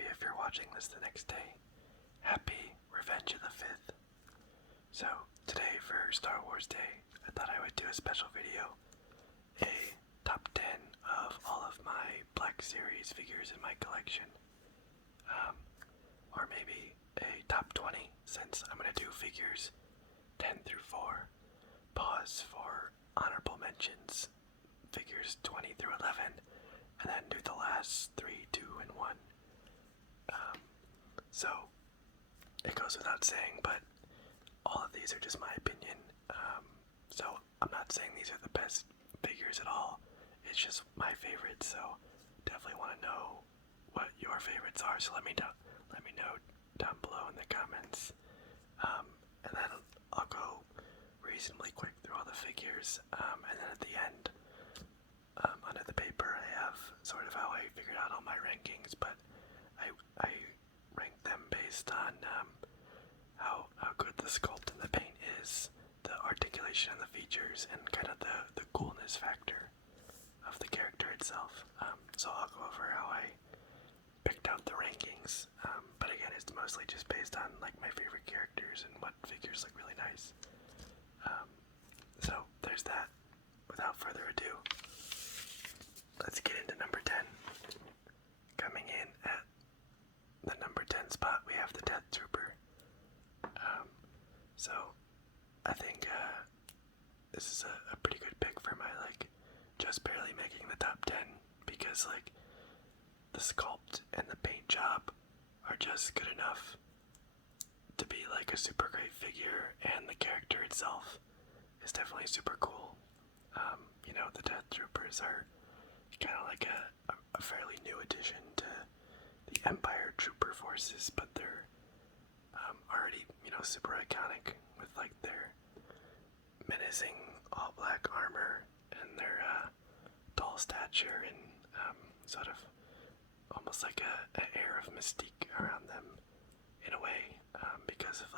maybe if you're watching this the next day, happy Revenge of the 5th. So, today for Star Wars Day, I thought I would do a special video, a top 10 of all of my Black Series figures in my collection. Or maybe a top 20, since I'm going to do figures 10 through 4. Pause for honorable mentions, figures 20 through 11, and then do the last 3, 2, and 1. So, it goes without saying, but all of these are just my opinion. So, I'm not saying these are the best figures at all. It's just my favorites, so definitely want to know what your favorites are. So let me know down below in the comments. And then I'll go reasonably quick through all the figures. And then at the end, under the paper, I have sort of how I figured out all my rankings, but I ranked them based on how good the sculpt and the paint is, the articulation and the features, and kind of the coolness factor of the character itself. So I'll go over how I picked out the rankings, but again, it's mostly just based on like my favorite characters and what figures look really nice. So there's that. Without further ado, let's get into number 10. Coming in at the number 10 spot, we have the Death Trooper. So I think this is a pretty good pick for my just barely making the top 10, because the sculpt and the paint job are just good enough to be a super great figure, and the character itself is definitely super cool. The Death Troopers are kind of like a fairly new addition to the Empire Trooper forces, but they're already, super iconic with their menacing all black armor and their tall stature and sort of almost like an air of mystique around them in a way, because of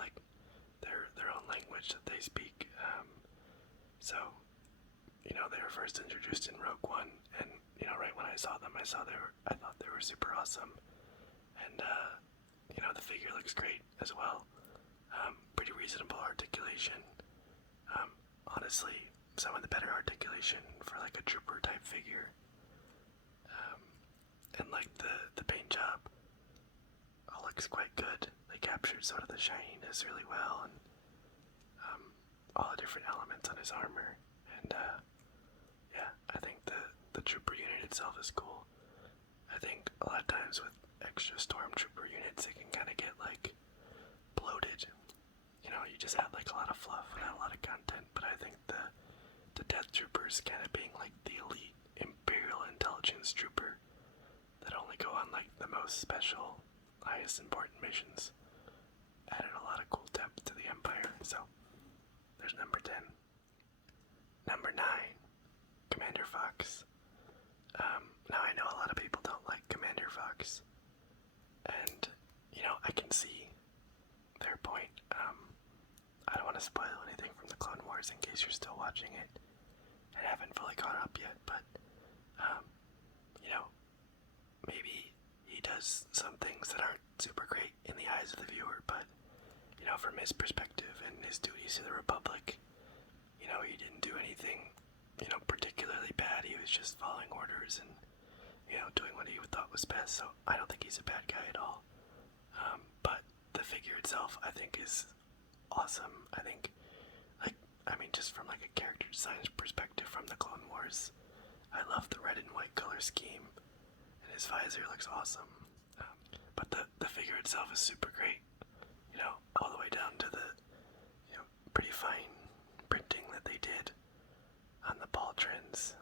their own language that they speak. So they were first introduced in Rogue One, and right when I saw them, I thought they were super awesome, and the figure looks great as well. Pretty reasonable articulation. Honestly, some of the better articulation for a trooper type figure. And the paint job all looks quite good. They captured sort of the shininess really well, and all the different elements on his armor. And yeah, I think the trooper unit itself is cool. I think a lot of times with extra stormtrooper units, it can kind of get bloated. You just had a lot of fluff without a lot of content. But I think the Death Troopers kind of being the elite Imperial Intelligence Trooper that only go on the most special, highest important missions, added a lot of cool depth to the Empire. So there's number 10. Number 9, Commander Fox. Now I know a lot of people don't like Commander Fox, and I can see their point. I don't want to spoil anything from the Clone Wars in case you're still watching it and haven't fully caught up yet, but maybe he does some things that aren't super great in the eyes of the viewer, but from his perspective and his duties to the Republic, he didn't do anything particularly bad. He was just following orders and doing what he thought was best. So I don't think he's a bad guy at all. But the figure itself, I think, is awesome. I think, just from a character design perspective from the Clone Wars, I love the red and white color scheme, and his visor looks awesome. But the figure itself is super great. All the way down to the pretty fine printing that they did on the pauldrons.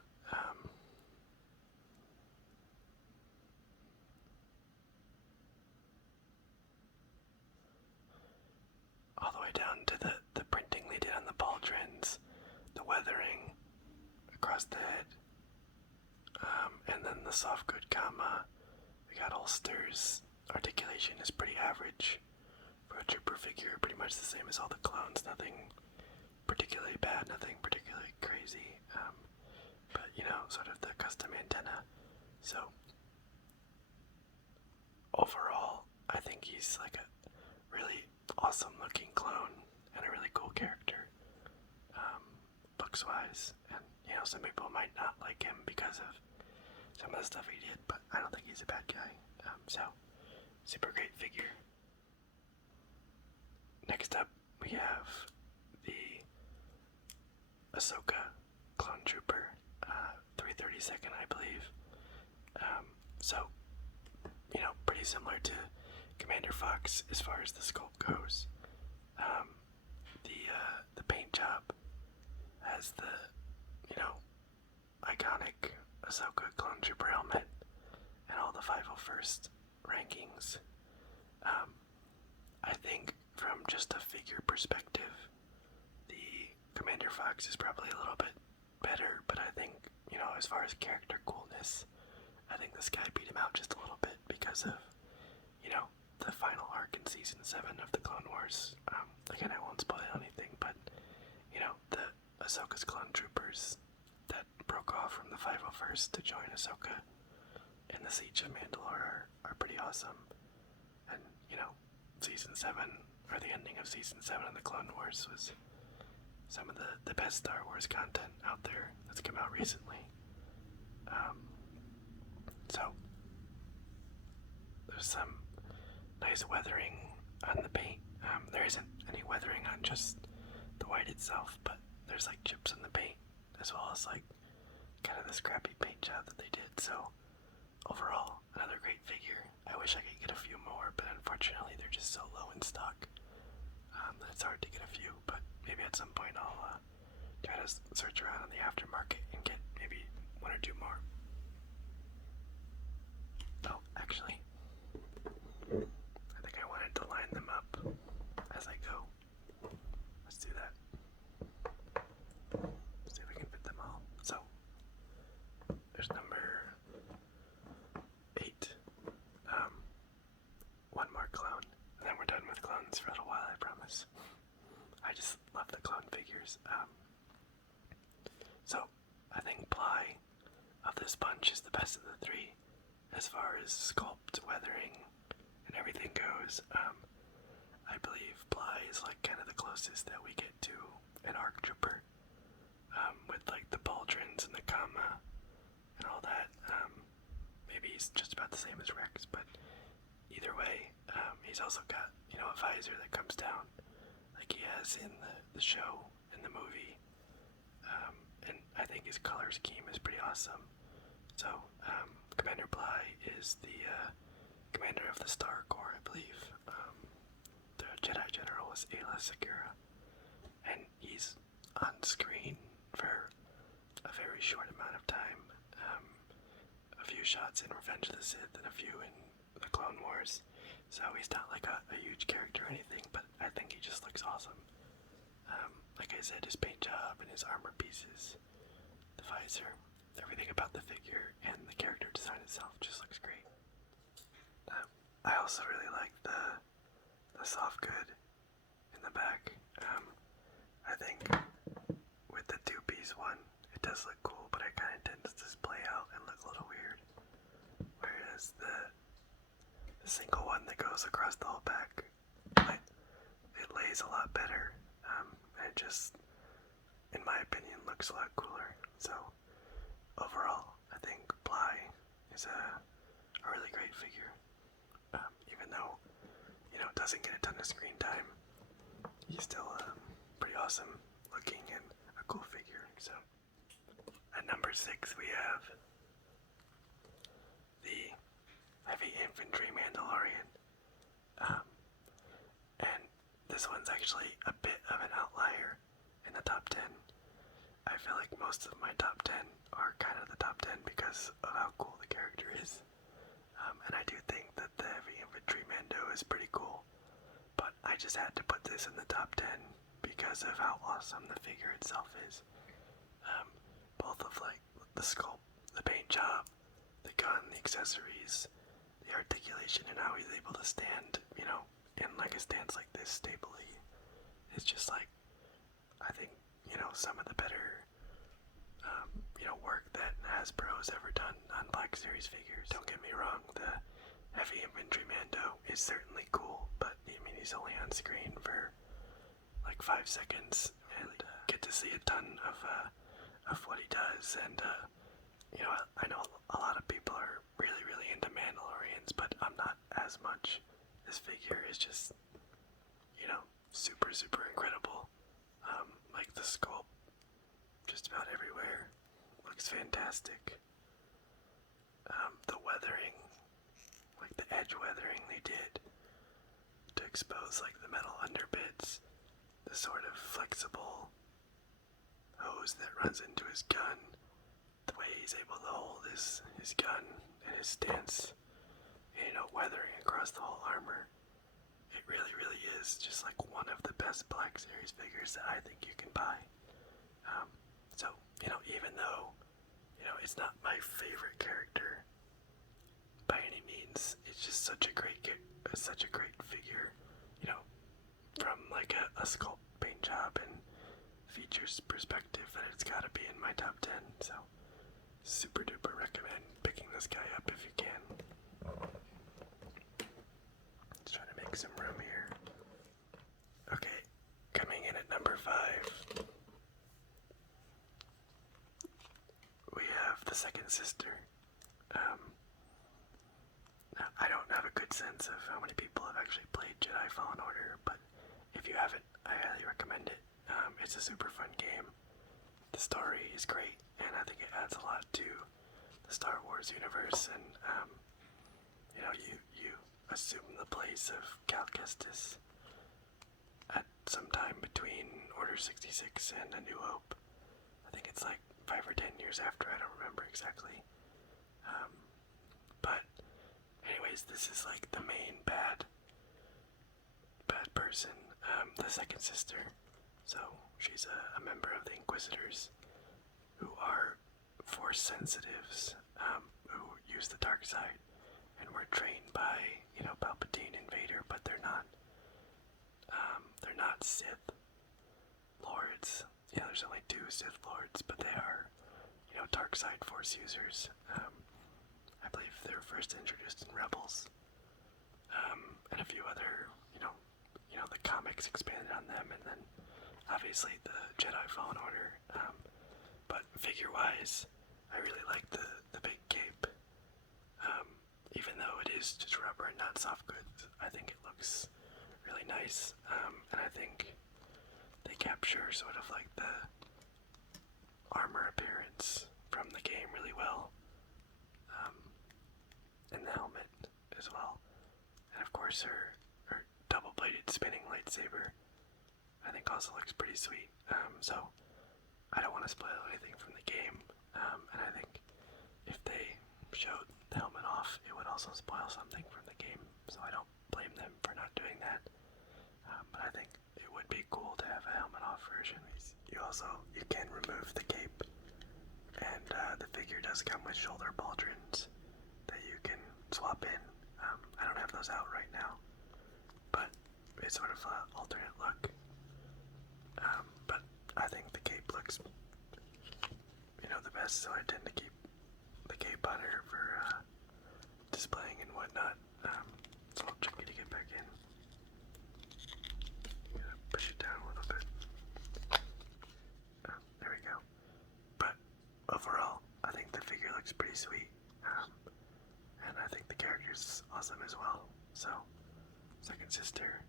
All the way down to the printing they did on the pauldrons, the weathering across the head, and then the soft good comma. We got holsters. Articulation is pretty average for a trooper figure, pretty much the same as all the clones. Nothing particularly bad, nothing particularly crazy. But sort of the custom antenna. So overall, he's like a really awesome looking clone and a really cool character, books wise. And some people might not like him because of some of the stuff he did, but I don't think he's a bad guy. So super great figure. Next up, we have the Ahsoka Clone Trooper, 332nd, I believe. So, pretty similar to Commander Fox as far as the sculpt goes. The paint job has the, iconic Ahsoka Clone Trooper helmet and all the 501st rankings. I think from just a figure perspective, the Commander Fox is probably a little bit better, but I think, as far as character coolness, I think this guy beat him out just a little bit because of, the final arc in Season 7 of the Clone Wars. Again, I won't spoil anything, but, the Ahsoka's Clone Troopers that broke off from the 501st to join Ahsoka in the Siege of Mandalore are pretty awesome. And, Season 7, or the ending of Season 7 of the Clone Wars was some of the best Star Wars content out there that's come out recently. So, there's some nice weathering on the paint. There isn't any weathering on just the white itself, but there's like chips in the paint, as well as like kind of this crappy paint job that they did. So, overall, another great figure. I wish I could get a few more, but unfortunately they're just so low in stock that it's hard to get a few. But maybe at some point I'll try to search around in the aftermarket and get maybe one or two more. Oh, actually, I think I wanted to line them up as I go. Let's do that. See if we can fit them all. So, there's number 8. One more clone, and then we're done with clones for a little while, I promise. I just love the clone figures. So, I think Ply of this bunch is the best of the 3 as far as sculpt, weathering, and everything goes. I believe Ply is like kind of the closest that we get to an ARC Trooper, with like the pauldrons and the comma and all that. Maybe he's just about the same as Rex, but either way, he's also got, a visor that comes down like he has in the show, in the movie. And I think his color scheme is pretty awesome. So, Commander Ply is the commander of the Star Corps, I believe. The Jedi General is Aayla Secura, and he's on screen for a very short amount of time. A few shots in Revenge of the Sith and a few in the Clone Wars. So he's not like a huge character or anything, but I think he just looks awesome. Like I said, his paint job and his armor pieces, the visor, everything about the figure and the character design itself just looks great. I also really like the soft good in the back. I think with the two-piece one, it does look cool, but it kind of tends to splay out and look a little weird. Whereas the single one that goes across the whole back, it lays a lot better. And it just, in my opinion, looks a lot cooler. So, overall, I think Ply is a really great figure. Even though, it doesn't get a ton of screen time, he's still pretty awesome looking and a cool figure. So, at number 6 we have the Heavy Infantry Mandalorian. And this one's actually a bit of an outlier in the top 10. I feel like most of my top 10 are kind of the top 10 because of how cool the character is. And I do think that the Heavy Infantry Mando is pretty cool. But I just had to put this in the top 10 because of how awesome the figure itself is. Both of like the sculpt, the paint job, the gun, the accessories, the articulation, and how he's able to stand, in like a stance like this stably. It's just like, I think, some of the better, work that Hasbro's ever done on Black Series figures. Don't get me wrong, the Heavy Infantry Mando is certainly cool, but I mean, he's only on screen for like 5 seconds, and get to see a ton of what he does. And you know, I know a lot of people are really, really into Mandalorians, but I'm not as much. This figure is just, you know, super, super incredible. Like the sculpt, just about everywhere, looks fantastic. The weathering, like the edge weathering they did to expose like the metal underbits, the sort of flexible hose that runs into his gun, the way he's able to hold his gun and his stance, you know, weathering across the whole armor. It really, really is just like one of the best Black Series figures that I think you can buy. So, you know, even though, you know, it's not my favorite character by any means, it's just such a great figure, you know, from like a sculpt paint job and features perspective, that it's gotta be in my top 10. So, super duper recommend picking this guy up if you can. Let's try to make some room here. Okay, coming in at number 5, we have the Second Sister. Now, I don't have a good sense of how many people have actually played Jedi Fallen Order, but if you haven't, I highly recommend it. It's a super fun game. The story is great, and I think it adds a lot to the Star Wars universe. And you know, you assume the place of Cal Kestis at some time between Order 66 and A New Hope. I think it's like 5 or 10 years after. I don't remember exactly. But anyways, this is like the main bad person, the Second Sister. So she's a member of the Inquisitors, who are Force sensitives, who use the dark side and were trained by, you know, Palpatine and Vader, but they're not Sith Lords. Yeah, there's only 2 Sith Lords, but they are, you know, dark side Force users. I believe they were first introduced in Rebels, and a few other, you know, the comics expanded on them, and then obviously the Jedi Fallen Order. But figure-wise, I really like the big cape. Even though it is just rubber and not soft goods, I think it looks really nice, and I think they capture sort of like the armor appearance from the game really well, and the helmet as well, and of course her double-bladed spinning lightsaber I think also looks pretty sweet. So I don't want to spoil anything from the game, and I think if they showed the helmet off, it would also spoil something from the game, so I don't blame them for not doing that. But I think it would be cool to have a helmet off version. You can remove the cape, and the figure does come with shoulder pauldrons that you can swap in. I don't have those out right now, but it's sort of an alternate look. But I think the cape looks, you know, the best, so I tend to keep the cape on her for displaying and whatnot. It's a little tricky to get back in. Gotta push it down a little bit. There we go. But overall, I think the figure looks pretty sweet, and I think the character's awesome as well. So, Second Sister,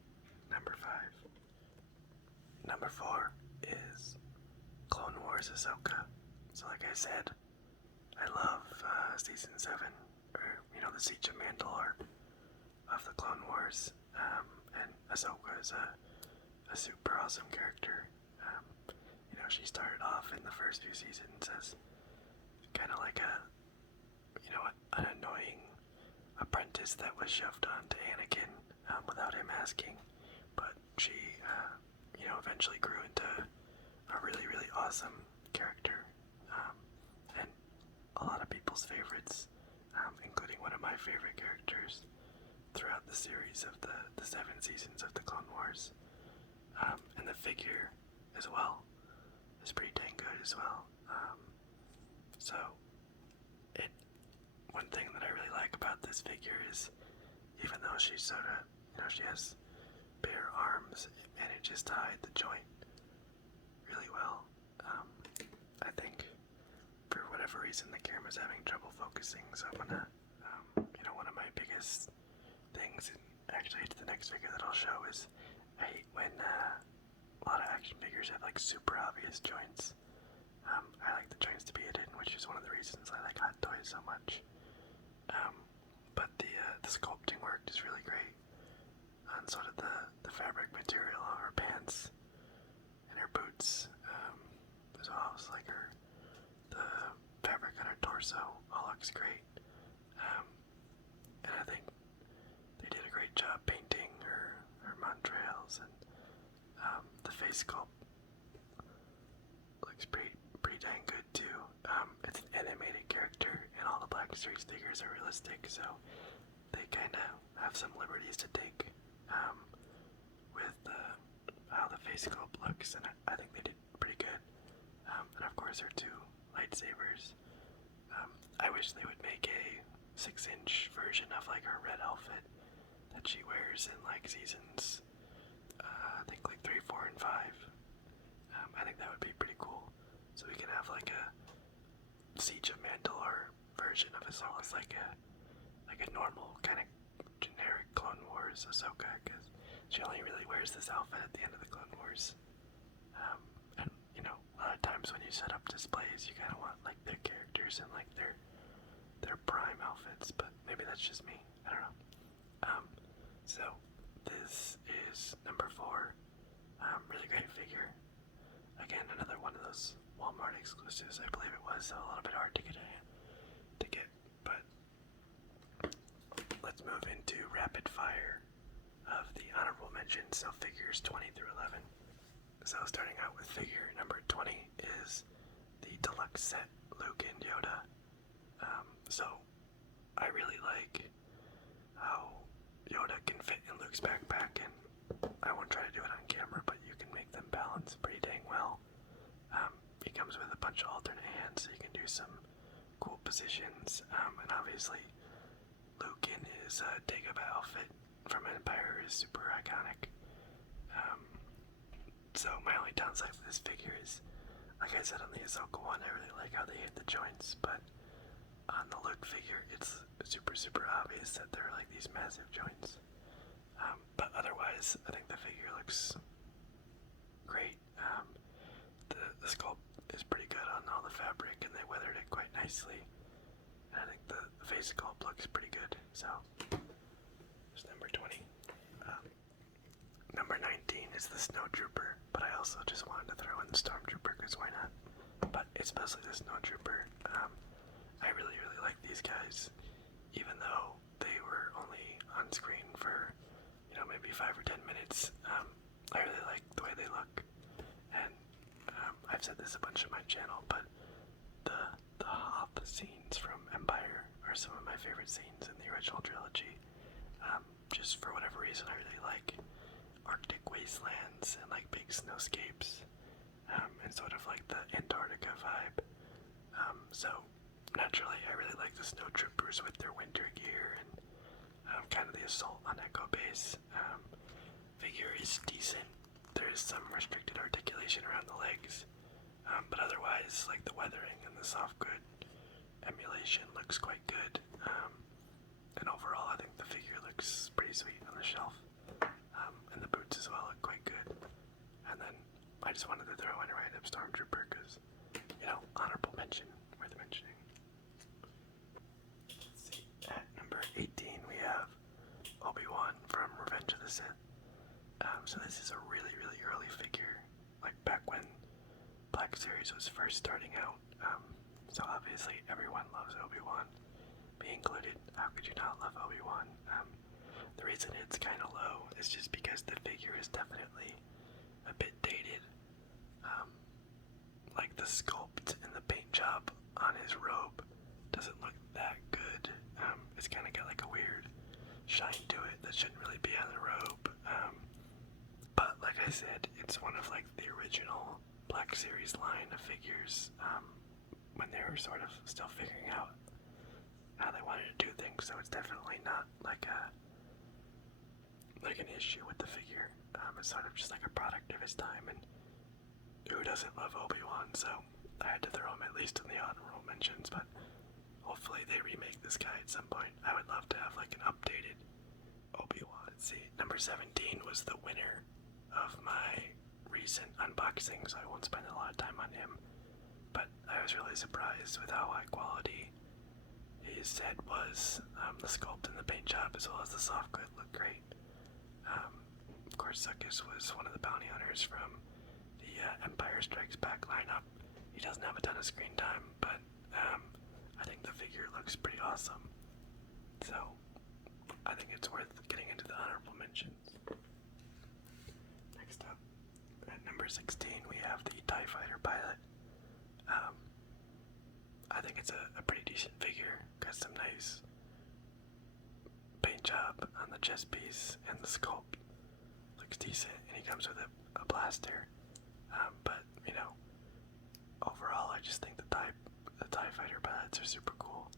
number 5. Number 4 is Clone Wars Ahsoka. So like I said, I love Season 7, or, you know, the Siege of Mandalore of the Clone Wars, and Ahsoka is a super awesome character. You know, she started off in the first few seasons as kind of like an annoying apprentice that was shoved onto Anakin without him asking, but she, you know, eventually grew into a really, really awesome character, and a lot of people's favorites, including one of my favorite characters throughout the series of the 7 seasons of the Clone Wars. And the figure as well is pretty dang good as well. So one thing that I really like about this figure is even though she's sort of, she has bare arms, it manages to hide the joint really well. I think for whatever reason the camera's having trouble focusing, so I'm gonna, one of my biggest things, and actually it's the next figure that I'll show, is I hate when a lot of action figures have like super obvious joints. I like the joints to be hidden, which is one of the reasons I like Hot Toys so much. But the sculpting work is really great on sort of the fabric material on her pants and her boots, as well as like the fabric on her torso all looks great. And I think they did a great job painting her montrails, and the face sculpt looks pretty dang good too. It's an animated character, and all the Black Series figures are realistic, so they kind of have some liberties to take with how the face sculpt looks, and I think they did pretty good. And of course, her two lightsabers. I wish they would make a 6-inch version of like her red outfit that she wears in like seasons, I think like 3, 4, and 5. I think that would be pretty cool. So we can have like a Siege of Mandalore version of Ahsoka, like a normal kind of generic Clone Wars Ahsoka, because she only really wears this outfit at the end of the Clone Wars. And a lot of times when you set up displays, you kind of want like their characters in like their prime outfits, but maybe that's just me. I don't know. So this is number 4. Really great figure. Again, another one of those Walmart exclusives, I believe it was, so a little bit hard to get but let's move into rapid fire of the honorable mentions, so figures 20 through 11. So starting out with figure number 20 is the deluxe set Luke and Yoda. So I really like how Yoda can fit in Luke's backpack, and I won't try to do it on camera, but you can make them balance pretty dang well. He comes with a bunch of alternate hands, so you can do some cool positions, and obviously Luke in his Dagobah outfit from Empire is super iconic. So my only downside with this figure is, like I said on the Ahsoka one, I really like how they hit the joints, but on the Luke figure, it's super obvious that there are like these massive joints. But otherwise, I think the figure looks great. The sculpt is pretty good on all the fabric, and they weathered it quite nicely. And I think the face sculpt looks pretty good. So, there's number 20. Number 19 is the Snowtrooper, but I also just wanted to throw in the Stormtrooper, because why not? But it's mostly the Snowtrooper. I really like these guys, even though they were only on screen for, maybe 5 or 10 minutes. I really like the way they look, and I've said this a bunch on my channel, but the Hoth scenes from Empire are some of my favorite scenes in the original trilogy. Just for whatever reason, I really like Arctic wastelands and like big snowscapes, and sort of like the Antarctica vibe. So naturally, I really like the Snowtroopers with their winter gear and kind of the assault on Echo Base. Figure is decent. There is some restricted articulation around the legs, but otherwise, like the weathering and the soft good emulation looks quite good. And overall, I think the figure looks pretty sweet on the shelf. And the boots as well look quite good. And then I just wanted to throw in a random Stormtrooper because, honorable mention, worth mentioning. Let's see. At number 18, we have Obi-Wan from Revenge of the Sith. So this is a really early figure, like back when Black Series was first starting out. So obviously everyone loves Obi-Wan, me included. How could you not love Obi-Wan? The reason it's kind of low is just because the figure is definitely a bit dated. Like the sculpt and the paint job on his robe doesn't look that good. It's kind of got like a weird shine to it that shouldn't really be on the robe. But like I said, it's one of like the original Black Series line of figures, when they were sort of still figuring out how they wanted to do things. So it's definitely not like an issue with the figure. It's sort of just like a product of his time, and who doesn't love Obi-Wan? So I had to throw him at least in the honorable mentions, but hopefully they remake this guy at some point. I would love to have like an updated Obi-Wan. Let's see, number 17 was the winner of my recent unboxing, so I won't spend a lot of time on him, but I was really surprised with how high quality his head was. The sculpt and the paint job as well as the soft good looked great. Of course, Zuckuss was one of the bounty hunters from the Empire Strikes Back lineup. He doesn't have a ton of screen time, but I think the figure looks pretty awesome. So I think it's worth getting into the honorable mentions. Next up, at number 16, we have the TIE Fighter pilot. I think it's a pretty decent figure. Got some nice paint job on the chest piece, and the sculpt looks decent, and he comes with a blaster. But, you know, overall, I just think the TIE Fighter pilots are super cool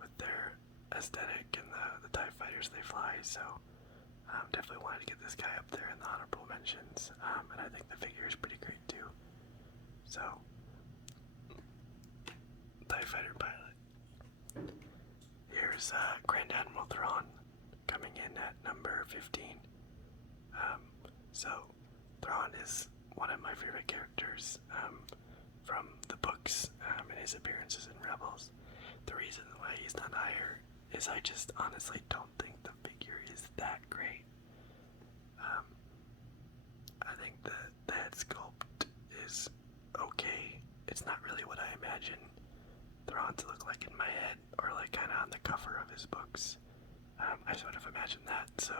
with their aesthetic and the TIE Fighters they fly, so definitely wanted to get this guy up there in the honorable mentions, and I think the figure is pretty great too. So, TIE Fighter pilot. Here's Grand Admiral Thrawn coming in at number 15. So, Thrawn is one of my favorite characters from the books and his appearances in Rebels. The reason why he's not higher is I just honestly don't think the figure is that great. I think the head sculpt is okay. It's not really what I imagine Thrawn to look like in my head, or like kind of on the cover of his books. I sort of imagine that, so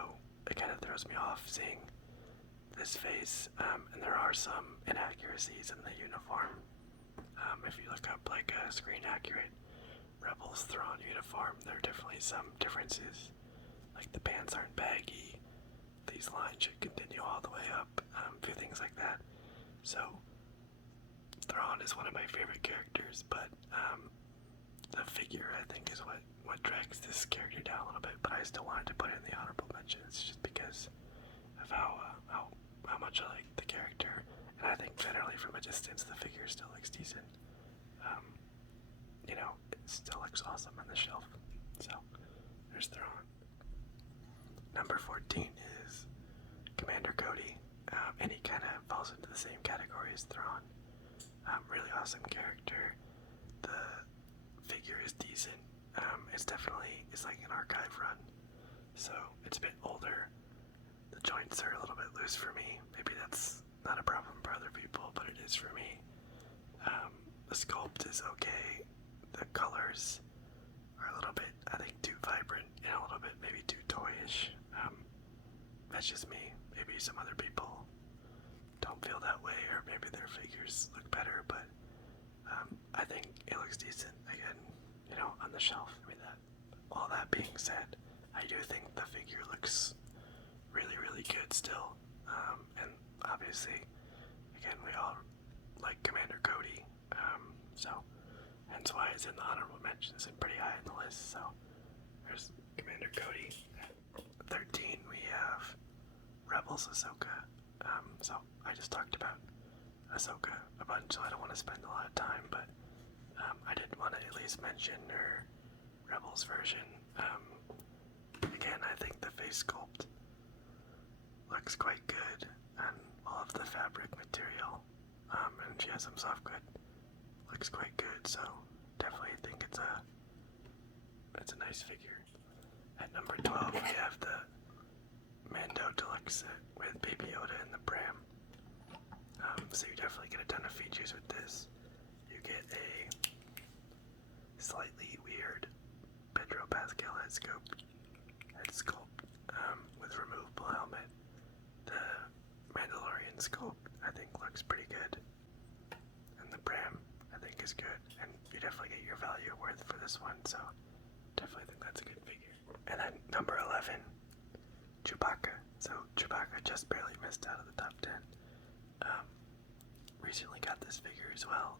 it kind of throws me off seeing this face, and there are some inaccuracies in the uniform. If you look up like a screen accurate Rebels Thrawn uniform, there are definitely some differences. Like the pants aren't baggy, these lines should continue all the way up, a few things like that. So Thrawn is one of my favorite characters, but the figure I think is what drags this character down a little bit. But I still wanted to put it in the honorable mentions just because of how much I like the character, and I think generally from a distance the figure still looks decent. You know, it still looks awesome on the shelf. So there's Thrawn. Number 14 is Commander Cody, and he kind of falls into the same category as Thrawn. Really awesome character. The figure is decent. It's like an archive run, so it's a bit older. The joints are a little bit loose for me. Maybe that's not a problem for other people, but it is for me. The sculpt is okay. The colors are a little bit, I think, too vibrant and a little bit maybe too toyish. That's just me. Maybe some other people don't feel that way, or maybe their figures look better, but I think it looks decent again, you know, on the shelf. I mean, all that being said, I do think the figure looks really, really good still, and obviously, again, we all like Commander Cody, so hence why it's in the honorable mentions and pretty high on the list. So there's Commander Cody. At 13, we have Rebels Ahsoka. So I just talked about Ahsoka a bunch, so I don't want to spend a lot of time, but I did want to at least mention her Rebels version. Again, I think the face sculpt looks quite good, and all of the fabric material, and she has some soft good, looks quite good, so definitely think it's a nice figure. At number 12, we have the Mando Deluxe set with Baby Yoda and the Pram. So you definitely get a ton of features with this. You get a slightly weird Pedro Pascal head sculpt with removable helmet. The Mandalorian sculpt I think looks pretty good, and the Pram I think is good, and you definitely get your value worth for this one, so definitely think that's a good figure. And then number 11, Chewbacca. So Chewbacca just barely missed out of the top 10. Recently got this figure as well.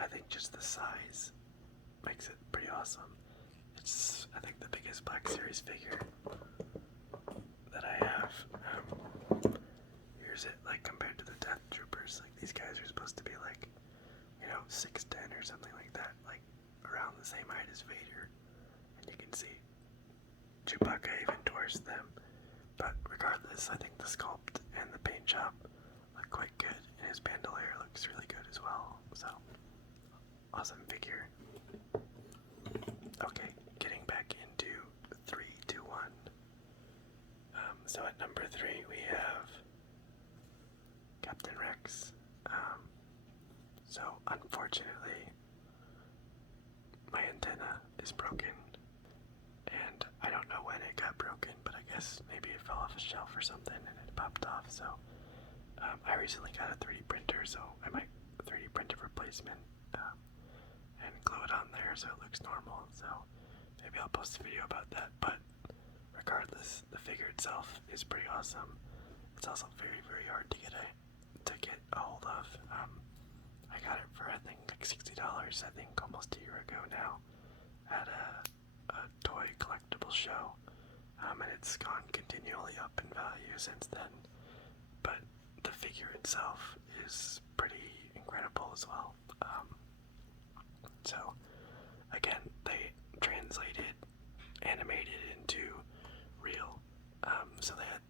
I think just the size makes it pretty awesome. It's, I think, the biggest Black Series figure that I have. Here's it, like, compared to the Death Troopers. Like, these guys are supposed to be, like, 6'10" or something like that. Like, around the same height as Vader. And you can see Chewbacca even dwarfs them. But regardless, I think the sculpt and the paint job look quite good. And his bandolier looks really good as well. So, awesome figure. Okay, getting back into 3, 2, 1. So at number 3 we have Captain Rex. So unfortunately, my antenna is broken, and I don't know when it got broken, but I guess maybe it fell off a shelf or something and it popped off. So I recently got a 3D printer, so I might 3D print a replacement and glue it on there so it looks normal. So maybe I'll post a video about that. But regardless, the figure itself is pretty awesome. It's also very, very hard to get a hold of. I got it for I think like $60. I think almost a year ago now at a toy collectible show, and it's gone continually up in value since then. But the figure itself is pretty incredible as well. So again, they translated, animated into real. So they had,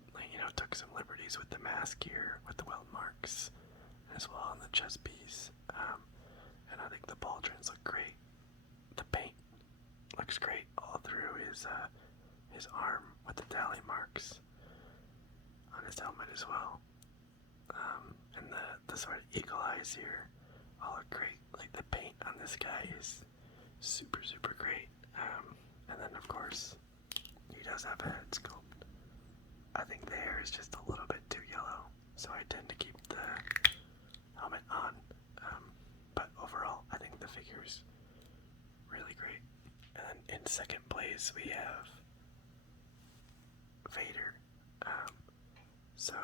took some liberties with the mask here, with the weld marks, as well on the chest piece. And I think the pauldrons look great. The paint looks great all through his arm with the tally marks on his helmet as well. And the sort of eagle eyes here all look great. Like the paint on this guy is super, super great. And then of course, he does have a head sculpt. I think the hair is just a little bit too yellow, so I tend to keep the helmet on. But overall, I think the figure's really great. And then in second place, we have Vader. So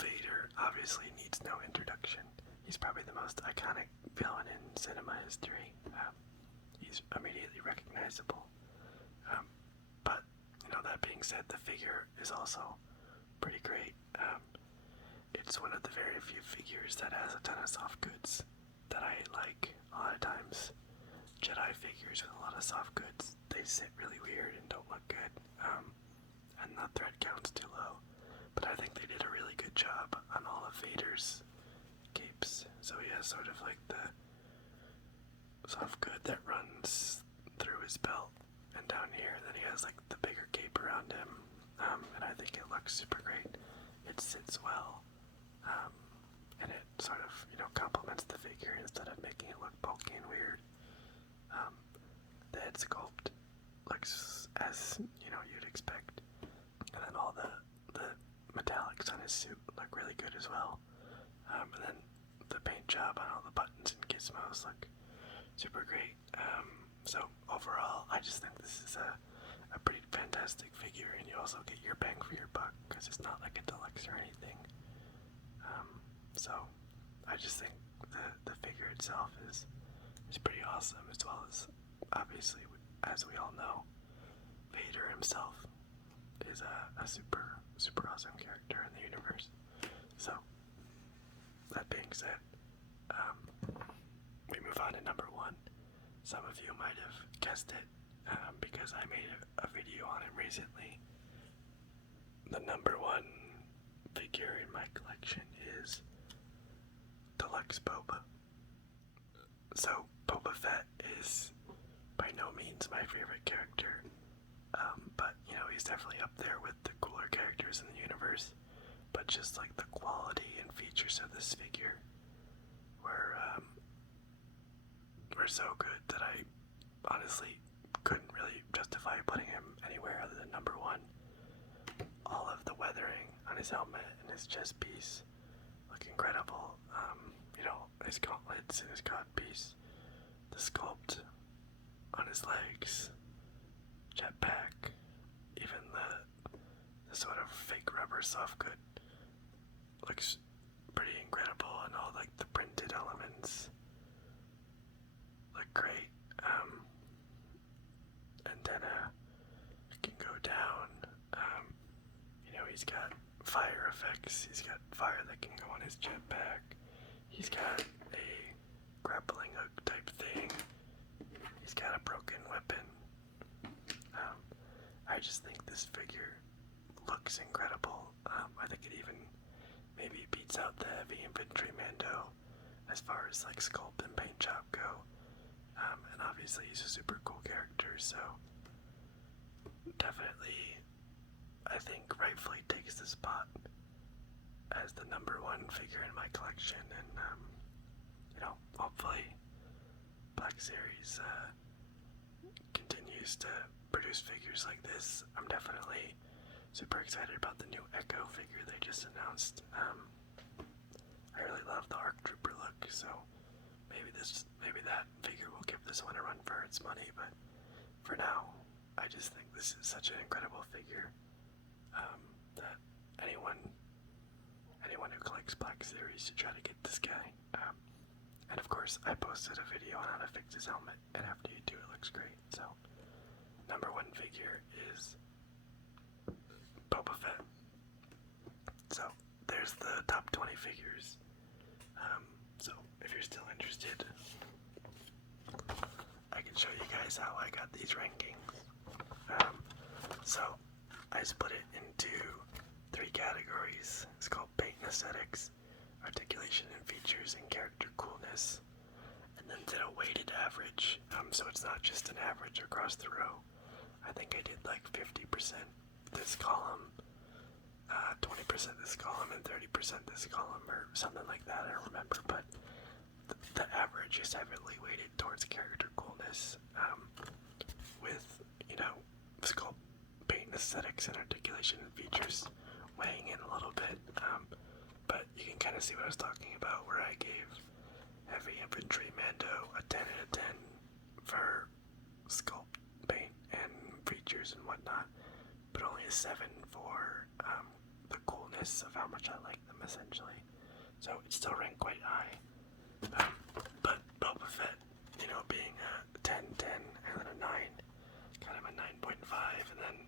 Vader obviously needs no introduction. He's probably the most iconic villain in cinema history. He's immediately recognizable. But that being said, the figure is also pretty great. It's one of the very few figures that has a ton of soft goods that I like. A lot of times, Jedi figures with a lot of soft goods, they sit really weird and don't look good, and the thread count's too low. But I think they did a really good job on all of Vader's capes. So he has sort of like the soft good that runs through his belt and down here. Then he has like the bigger cape around him, and I think it looks super great. It sits well, and it sort of complements the figure instead of making it look bulky and weird. The head sculpt looks as you'd expect, and then all the metallics on his suit look really good as well. And then the paint job on all the buttons and gizmos look super great. So overall, I just think this is a pretty fantastic figure, and you also get your bang for your buck because it's not like a deluxe or anything. So I just think the figure itself is pretty awesome, as well as obviously, as we all know, Vader himself is a super, super awesome character in the universe. So that being said, we move on to number 1. Some of you might have guessed it because I made a video on it recently. The number 1 figure in my collection is Deluxe Boba. So Boba Fett is by no means my favorite character, but he's definitely up there with the cooler characters in the universe. But just like the quality and features of this figure were so good that I honestly couldn't really justify putting him anywhere other than number 1. All of the weathering on his helmet and his chest piece look incredible. His gauntlets and his codpiece, the sculpt on his legs, jetpack, even the sort of fake rubber soft good looks pretty incredible, and all like the printed elements look great. Antenna can go down, he's got fire effects. He's got fire that can go on his jetpack. He's got a grappling hook type thing. He's got a broken weapon. I just think this figure looks incredible. I think it even maybe beats out the heavy infantry Mando as far as like sculpt and paint job go. And obviously he's a super cool character, so definitely I think rightfully takes the spot as the number one figure in my collection. And hopefully Black Series continues to produce figures like this. I'm definitely super excited about the new Echo figure they just announced. I really love the ARC Trooper look, so maybe that figure will give this one a run for its money. But for now, I just think this is such an incredible figure that anyone who collects Black Series should try to get this guy. And of course, I posted a video on how to fix his helmet, and after you do, it looks great. So, number one figure is Boba Fett. So, there's the top 20 figures. So, if you're still interested, I can show you guys how I got these rankings. So, I split it into 3 categories. It's called paint and aesthetics, articulation and features, and character coolness. And then did a weighted average, so it's not just an average across the row. I think I did like 50% this column, 20% this column, and 30% this column, or something like that. I don't remember, but the average is heavily weighted towards character coolness, with sculpt, paint, aesthetics, and articulation and features weighing in a little bit. But you can kind of see what I was talking about, where I gave Heavy Infantry Mando a 10 out of 10 for sculpt, paint, and features and whatnot, but only a 7 for the coolness of how much I like them, essentially. So it still ranked quite high. But Boba Fett, being a 10, 10, and then a 9, kind of a 9.5, and then,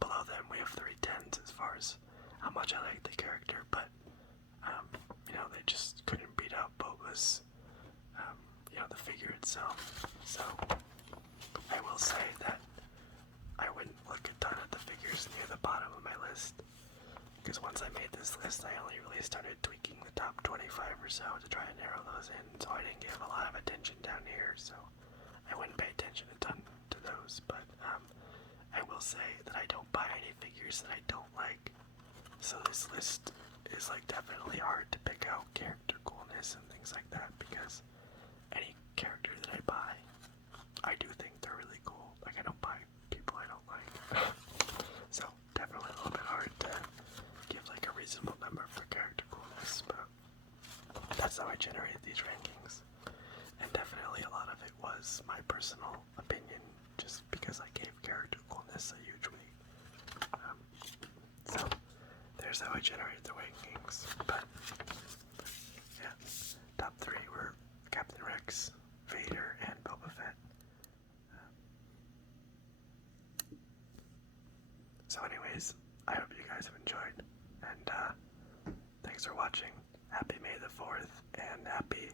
below them we have 3 10s as far as how much I like the character, but, they just couldn't beat out Boba's, the figure itself. So, I will say that I wouldn't look a ton at the figures near the bottom of my list, because once I made this list, I only really started tweaking the top 25 or so to try and narrow those in, so I didn't give a lot of attention down here, so I wouldn't pay attention a ton to those. But I will say that I don't buy any figures that I don't like, so this list is like definitely hard to pick out character coolness and things like that, because any character that I buy, I do think they're really cool. Like, I don't buy people I don't like. So definitely a little bit hard to give like a reasonable number for character coolness, but that's how I generated these rankings. And definitely a lot of it was my personal opinion, just because I gave character coolness a huge weight. So there's how I generated the rankings. But yeah, top 3 were Captain Rex, Vader, and Boba Fett. So anyways, I hope you guys have enjoyed, and thanks for watching. Happy May the 4th, and happy